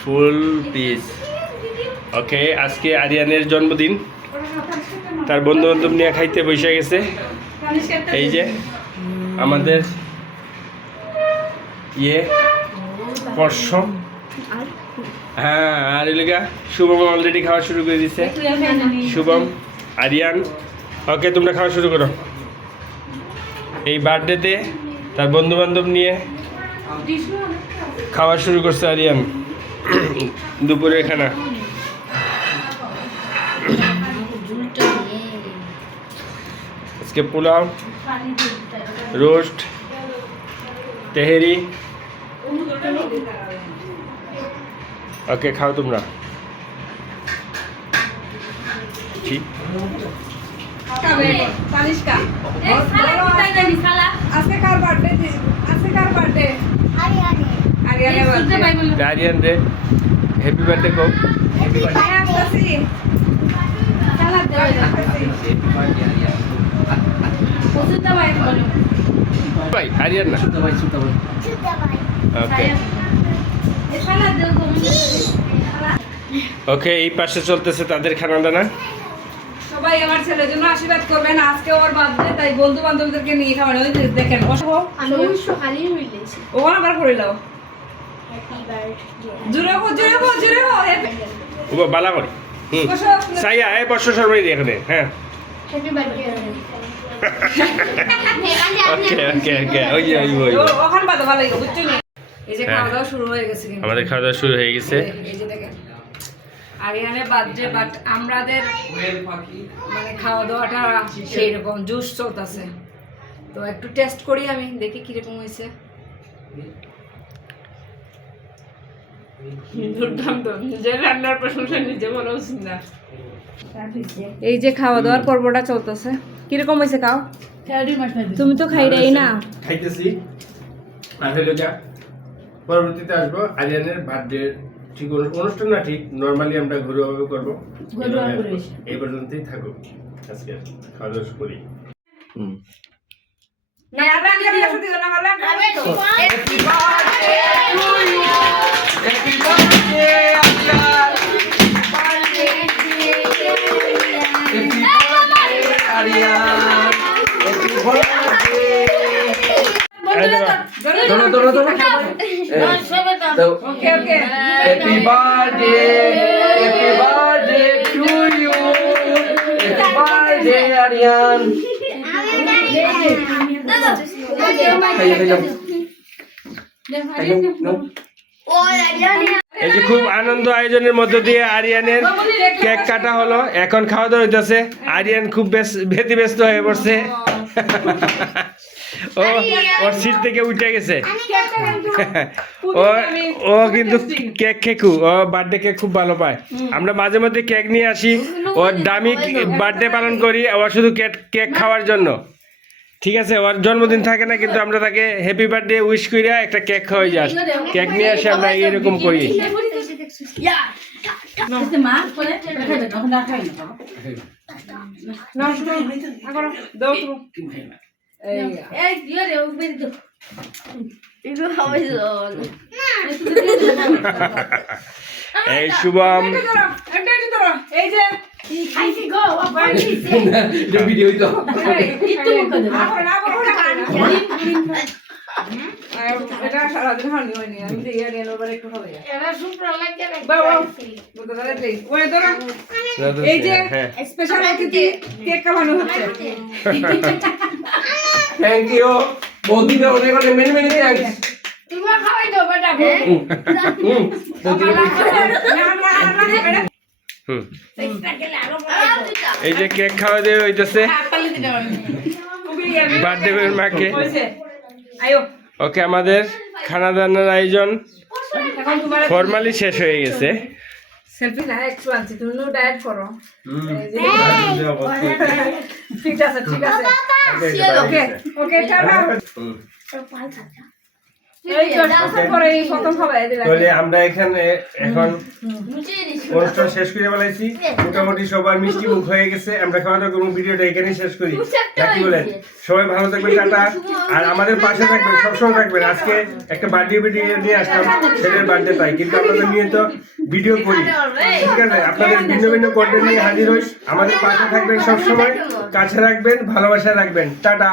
ফুল piece. ওকে, আজকে আরিয়ানের জন্মদিন, তার বন্ধু বান্ধব নিয়ে খাইতে বসে গেছে। এই যে আমাদের পর্ষ, হ্যাঁ, আর এলাকা শুভম অলরেডি খাওয়া শুরু করে দিচ্ছে। শুভম, আরিয়ান, ওকে তোমরা খাওয়া শুরু করো। এই বার্থডেতে তার বন্ধু বান্ধব নিয়ে খাওয়া শুরু করছে আরিয়ান। দুপুরের খানা আজকে পোলাও, রোস্ট, তেহেরি। ওকে, খাও তোমরা। ঠিক আরিয়ান রে হ্যাপি বার্থডে কো। ভাই আরিয়ান না, ওকে ওকে। এই পাশে চলতেছে তাদের খানা দানা। সবাই আমার ছেলের জন্য আশীর্বাদ করবেন, আজকে ওর বার্থডে, তাই বন্ধু বান্ধবদেরকে নিয়ে খাবেন। ওই দেখেন ওখানে আবার করে দাও। জুড়ে হো জুড়ে হো জুড়ে হো। ও বালা করে সাইয়া এই বর্ষ সরবরাহ এখানে। হ্যাঁ, ওকে ওকে ওকে। ওই যে ওই ওখানে বাদ ভালো লাগে, বুঝছো না? এই যে খাওয়া দাওয়া শুরু হয়ে গেছে, আমাদের খাওয়া দাওয়া শুরু হয়ে গেছে। এই যে দেখেন আরিয়ানের বার্থডে, বাট আমাদের মানে খাওয়া দাওয়াটা সেই রকম জুস চলতেছে। তো একটু টেস্ট করি, আমি দেখি কিরকম হয়েছে। দুর্দান্ত, নিজের রান্নার প্রশংসা নিজে বলা উচিত না। এই যে খাওয়া দাওয়ার পর্বটা চলতেছে, কিরকম হয়েছে খাও? তুমি তো খাইরাই না। খাইতেছি আর হলো যা, পরবর্তীতে আসবো আরিয়ানের বার্থডে। ঠিক অনুষ্ঠান না, ঠিক নর্মালি আমরা ঘরোয়াভাবে করবো। এই পর্যন্তই থাকুক, আজকে খাওয়া দাওয়া করি। Happy birthday to you. Happy birthday, Aryan. এই যে খুব আনন্দ আয়োজনের মধ্য দিয়ে আরিয়ানের কেক কাটা হলো, এখন খাওয়া দাওয়া হইতেছে। আরিয়ান খুব ব্যতিব্যস্ত হয়ে পড়ছে। ও ওর সিট থেকে উঠে গেছে। ও কিন্তু কেক খেকু, ও বার্থডে কেক খুব ভালো পায়। আমরা মাঝে মধ্যে কেক নিয়ে আসি, ওর দামি বার্থডে পালন করি, ওর শুধু কেক খাওয়ার জন্য। ঠিক আছে, ওর জন্মদিন থাকে না, কিন্তু আমরা তাকে হ্যাপি বার্থডে উইশ করিয়া একটা কেক খাওয়াই যাস। কেক নিয়ে আসি আমরা এরকম করি। এই শুভম, এই যে ভিডিও তো এটা সারাদিন হয়নি হয়নি, আমি দিয়ে নিয়ে এবার একটু হবে। এই যে স্পেশাল কেক খাওয়ানো হচ্ছে। থ্যাংক ইউ বৌদিকে অনেক অনেক মেনি মেনি থ্যাঙ্কস। তোমরা খাওয়াই দাও বেটা। এই যে কেক খাওয়া দিয়ে হইতেছে বার্থডে মাকে। ওকে, আমাদের খানা দানার আয়োজন ফর্মালি শেষ হয়ে গেছে। সেলফি না একটু আনছি, তুমি ডায়েট করো। ঠিক আছে ঠিক আছে, ওকে ওকে টাটা। এই তো আসার পরে এই প্রথম খাবার দিলাম তাহলে আমরা এখানে এখন অনুষ্ঠান শেষ করে ফেলাইছি মোটামুটি সবার মিষ্টি মুখ হয়ে গেছে আমরা খাওয়া দাওয়া করবো ভিডিওটা এখানেই শেষ করি নাকি বলেন সবাই ভালো থাকবেন টাটা আর আমাদের পাশে থাকবেন সবসময় থাকবেন আজকে একটা বার্থডে ভিডিও নিয়ে আসলাম ছেলের বার্থডে তাই কিন্তু আপনাদের নিয়ে তো ভিডিও করি ঠিক আছে আপনাদের ভিন্ন ভিন্ন কন্টেন্ট নিয়ে হাজির হই আমাদের পাশে থাকবেন সবসময় কাছে রাখবেন ভালোবাসা রাখবেন টাটা